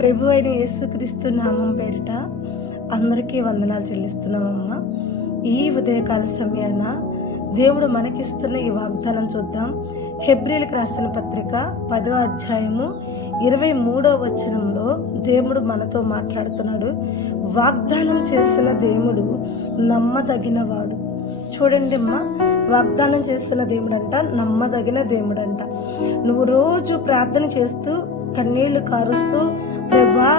ప్రభు అయిన యేసుక్రీస్తు నామం పేరిట అందరికీ వందనాలు చెల్లిస్తున్నామమ్మా. ఈ ఉదయకాల సమయాన దేవుడు మనకిస్తున్న ఈ వాగ్దానం చూద్దాం. హెబ్రీలకు రాసిన పత్రిక 10వ అధ్యాయము 23వ వచనంలో దేవుడు మనతో మాట్లాడుతున్నాడు. వాగ్దానం చేసిన దేవుడు నమ్మదగినవాడు. చూడండి అమ్మా, వాగ్దానం చేసిన దేవుడంట నమ్మదగిన దేవుడంట. నువ్వు రోజు ప్రార్థన చేస్తూ కన్నీళ్లు కారుస్తూ, ప్రభా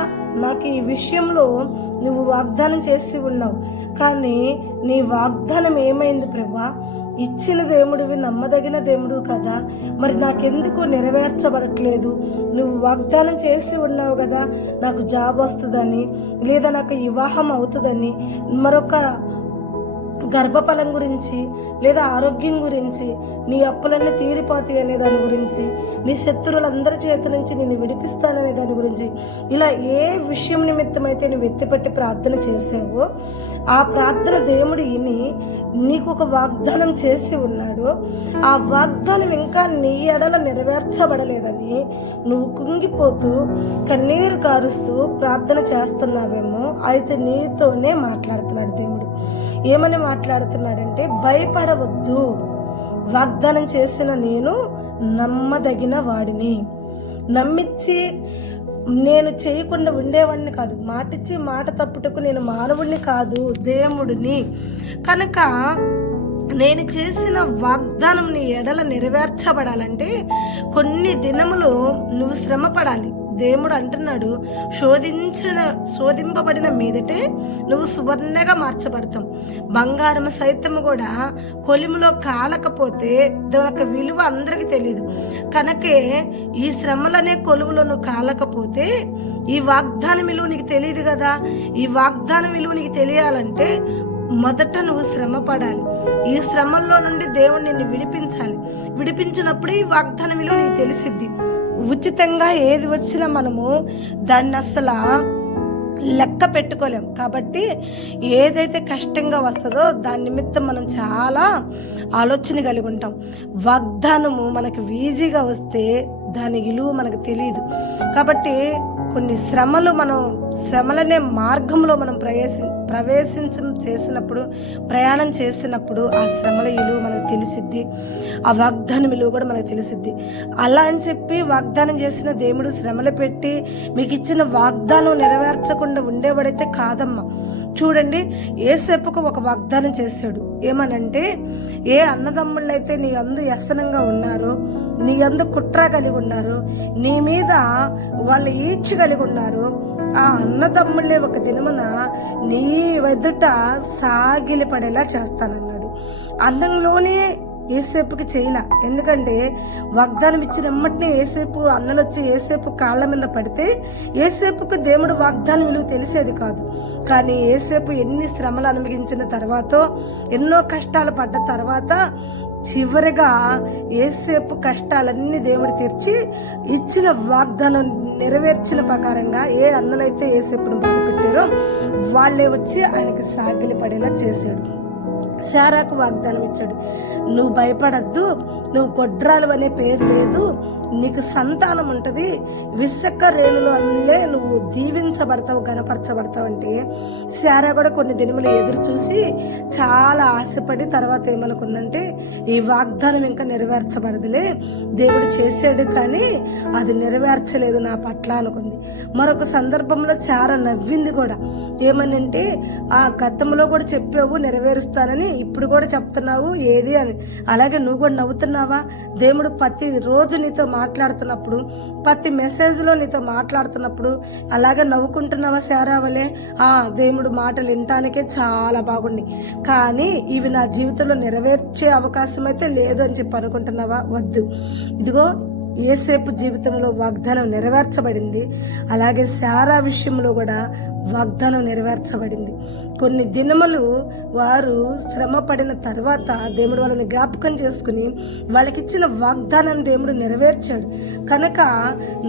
నాకు ఈ విషయంలో నువ్వు వాగ్దానం చేసి ఉన్నావు, కానీ నీ వాగ్దానం ఏమైంది ప్రభా? ఇచ్చిన దేవుడివి, నమ్మదగిన దేవుడు కదా, మరి నాకెందుకు నెరవేర్చబడట్లేదు? నువ్వు వాగ్దానం చేసి ఉన్నావు కదా, నాకు జాబ్ వస్తుందని, లేదా నాకు వివాహం అవుతుందని, మరొక గర్భఫలం గురించి, లేదా ఆరోగ్యం గురించి, నీ అప్పులన్నీ తీరిపోతాయి అనే దాని గురించి, నీ శత్రువులందరి చేతి నుంచి నేను విడిపిస్తాననే దాని గురించి, ఇలా ఏ విషయం నిమిత్తమైతే నువ్వు ఎత్తిపెట్టి ప్రార్థన చేసావో ఆ ప్రార్థన దేవుడు విని నీకు ఒక వాగ్దానం చేసి ఉన్నాడు. ఆ వాగ్దానం ఇంకా నీ ఎడల నెరవేర్చబడలేదని నువ్వు కుంగిపోతూ కన్నీరు కారుస్తూ ప్రార్థన చేస్తున్నావేమో. అయితే నీతోనే మాట్లాడుతున్నాడు దేవుడు. ఏమని మాట్లాడుతున్నాడంటే, భయపడవద్దు, వాగ్దానం చేసిన నేను నమ్మదగిన వాడిని. నమ్మిచ్చి నేను చేయకుండా ఉండేవాడిని కాదు, మాటిచ్చి మాట తప్పుటకు నేను మానవుడిని కాదు, దేవుడిని. కనుక నేను చేసిన వాగ్దానం నీ ఎడల నెరవేర్చబడాలంటే కొన్ని దినములు నువ్వు శ్రమ పడాలి. దేవుడు అంటున్నాడు, శోధింపబడిన మీదటే నువ్వు సువర్ణగా మార్చబడతాం. బంగారం సైతము కూడా కొలిములో కాలకపోతే దాని యొక్క విలువ అందరికీ తెలియదు. కనుకే ఈ శ్రమలనే కొలువులో నువ్వు కాలకపోతే ఈ వాగ్దానం విలువ నీకు తెలియదు కదా. ఈ వాగ్దానం విలువ నీకు తెలియాలంటే మొదట నువ్వు శ్రమ పడాలి. ఈ శ్రమల్లో నుండి దేవుడు నిన్ను విడిపించాలి. విడిపించినప్పుడు ఈ వాగ్దానం విలువ నీకు తెలిసిద్ది. ఉచితంగా ఏది వచ్చినా మనము దాన్ని అసలు లెక్క పెట్టుకోలేం. కాబట్టి ఏదైతే కష్టంగా వస్తుందో దాని నిమిత్తం మనం చాలా ఆలోచన కలిగి ఉంటాం. వాగ్దానము మనకు ఈజీగా వస్తే దాని విలువ మనకు తెలియదు. కాబట్టి కొన్ని శ్రమలనే మార్గంలో మనం ప్రయాణం చేసినప్పుడు ఆ శ్రమల విలువ మనకు తెలిసిద్ది, ఆ వాగ్దానం విలువ కూడా మనకు తెలిసిద్ది. అలా అని చెప్పి వాగ్దానం చేసిన దేవుడు శ్రమలు పెట్టి మీకు ఇచ్చిన వాగ్దానం నెరవేర్చకుండా ఉండేవాడైతే కాదమ్మా. చూడండి, యేసేపుకు ఒక వాగ్దానం చేశాడు. ఏమనంటే, ఏ అన్నదమ్ముళ్ళైతే నీ అందు వ్యసనంగా ఉన్నారో, నీ అందు కుట్ర కలిగి ఉన్నారు, నీ మీద వాళ్ళు ఈడ్చి కలిగి ఉన్నారు, ఆ అన్నదమ్ముళ్ళే ఒక దినమున నీ ఎదుట సాగిలి పడేలా చేస్తానన్నాడు. అందంలోనే ఏసేపుకి చేయలా. ఎందుకంటే వాగ్దానం ఇచ్చినమ్మటినే ఏసేపు అన్నలు వచ్చి ఏసేపు కాళ్ళ మీద పడితే ఏసేపుకు దేవుడు వాగ్దానం విలువ తెలిసేది కాదు. కానీ ఏసేపు ఎన్ని శ్రమలు అనుభవించిన తర్వాత, ఎన్నో కష్టాలు పడ్డ తర్వాత చివరిగా ఏసేపు కష్టాలన్నీ దేవుడు తీర్చి ఇచ్చిన వాగ్దానం నెరవేర్చిన ప్రకారంగా ఏ అన్నలైతే ఏసేపును బాధ పెట్టారో వాళ్ళే వచ్చి ఆయనకి సాగిలి పడేలా చేశాడు. శారాకు వాగ్దానం ఇచ్చాడు, నువ్వు భయపడద్దు, నువ్వు గొడ్రాలు అనే పేరు లేదు, నీకు సంతానం ఉంటుంది, విసక్క రేణులు అల్లే నువ్వు దీవించబడతావు, గనపరచబడతావు అంటే శారా కూడా కొన్ని దినములు ఎదురు చూసి చాలా ఆశపడి తర్వాత ఏమనుకుందంటే, ఈ వాగ్దానం ఇంకా నెరవేర్చబడదులే, దేవుడు చేసాడు కానీ అది నెరవేర్చలేదు నా పట్ల అనుకుంది. మరొక సందర్భంలో చాలా నవ్వింది కూడా. ఏమనంటే, ఆ గతంలో కూడా చెప్పావు నెరవేరుస్తానని, ఇప్పుడు కూడా చెప్తున్నావు ఏది అని. అలాగే నువ్వు కూడా నవ్వుతున్నావా? దేవుడు ప్రతి రోజు నీతో మాట్లాడుతున్నప్పుడు, ప్రతి మెసేజ్లో నీతో మాట్లాడుతున్నప్పుడు అలాగే నవ్వుకుంటున్నావా శారావలే? దేవుడు మాటలు వినటానికే చాలా బాగుంది, కానీ ఇవి నా జీవితంలో నెరవేర్చే అవకాశం అయితే లేదు అని చెప్పి అనుకుంటున్నావా? వద్దు. ఇదిగో యేసేపు జీవితంలో వాగ్దానం నెరవేర్చబడింది. అలాగే శారా విషయంలో కూడా వాగ్దానం నెరవేర్చబడింది. కొన్ని దినములు వారు శ్రమ పడిన తర్వాత దేవుడు వాళ్ళని జ్ఞాపకం చేసుకుని వాళ్ళకిచ్చిన వాగ్దానాన్ని దేవుడు నెరవేర్చాడు. కనుక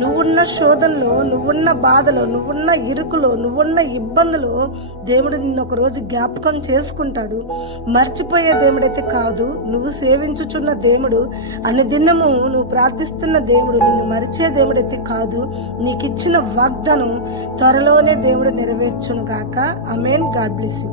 నువ్వున్న శోధనలో, నువ్వున్న బాధలో, నువ్వున్న ఇరుకులో, నువ్వున్న ఇబ్బందులో దేవుడు నిన్ను ఒక రోజు జ్ఞాపకం చేసుకుంటాడు. మర్చిపోయే దేవుడైతే కాదు. నువ్వు సేవించుచున్న దేవుడు, అన్ని దినము నువ్వు ప్రార్థిస్తున్న దేవుడు, నిన్ను మరిచే దేవుడు అయితే కాదు. నీకు ఇచ్చిన వాగ్దానం త్వరలోనే దేవుడు నెరవేర్చును గాక. ఆమేన్. God bless you.